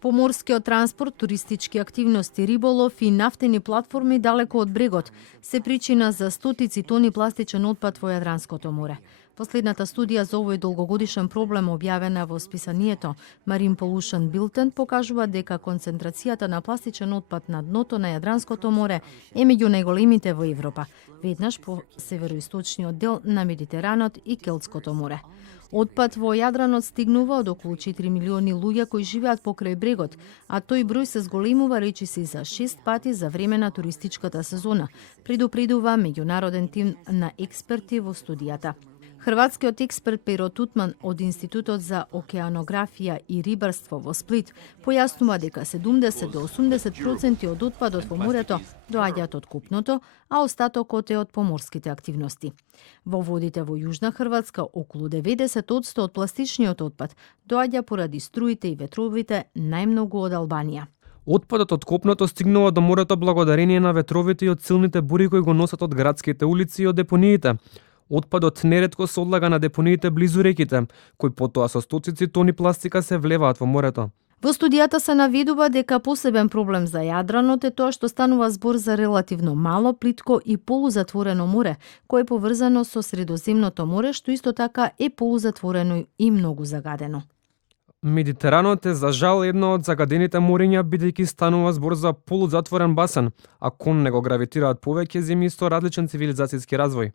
Поморскиот транспорт, туристички активности, риболов и нафтени платформи далеко од брегот се причина за стотици тони пластичен отпад во Јадранското море. Последната студија за овој долгогодишен проблем, објавена во списанието Marine Pollution Bulletin, покажува дека концентрацијата на пластичен отпад на дното на Јадранското море е меѓу најголемите во Европа, веднаш по североисточниот дел на Медитеранот и Келтското море. Отпад во Јадранот стигнува од околу 4 милиони луѓе кои живеат покрај брегот, а тој број се зголемува речиси за 6 пати за време на туристичката сезона, предупредува меѓународен тим на експерти во студијата. Хрватскиот експерт Перо Тутман од Институтот за океанографија и рибарство во Сплит појаснува дека 70 до 80% од отпадот во морето доаѓаат од купното, а остатокот е од поморските активности. Во водите во Јужна Хрватска околу 90% од пластичниот отпад доаѓа поради струите и ветровите, најмногу од Албанија. Отпадот од копното стигнува до морето благодарение на ветровите и од силните бури кои го носат од градските улици и од депониите. Отпадот неретко се одлага на депониите близу реките, кои потоа со стотици тони пластика се влеваат во морето. Во студијата се наведува дека посебен проблем за Јадранот е тоа што станува збор за релативно мало, плитко и полузатворено море, кое е поврзано со Средоземното море, што исто така е полузатворено и многу загадено. Медитеранот е за жал едно од загадените мориња, бидејќи станува збор за полузатворен басен, а кон него гравитираат повеќе земји со различен цивилизацијски развој.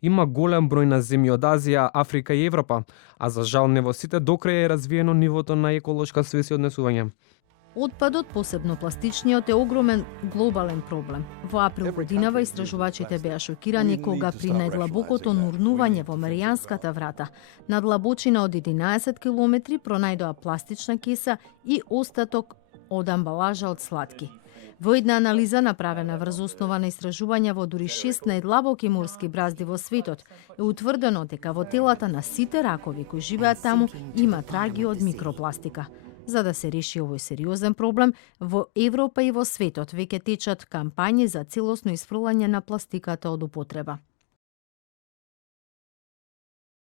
Има голем број на земји од Азија, Африка и Европа, а за жал не во сите докрај е развиено нивото на еколошка свест и однесување. Отпадот, посебно пластичниот, е огромен глобален проблем. Во април годинава истражувачите беа шокирани кога при најдлабокото нурнување во Маријанската врата на длабочина од 11 километри пронајдоа пластична кеса и остаток од амбалажа од сладки. Во една анализа направена врз основа на истражувања во дури 6 најдлабоки морски бразди во светот, е утврдено дека во телата на сите ракови кои живеат таму има траги од микропластика. За да се реши овој сериозен проблем, во Европа и во светот веќе течат кампањи за целосно исфрлање на пластиката од употреба.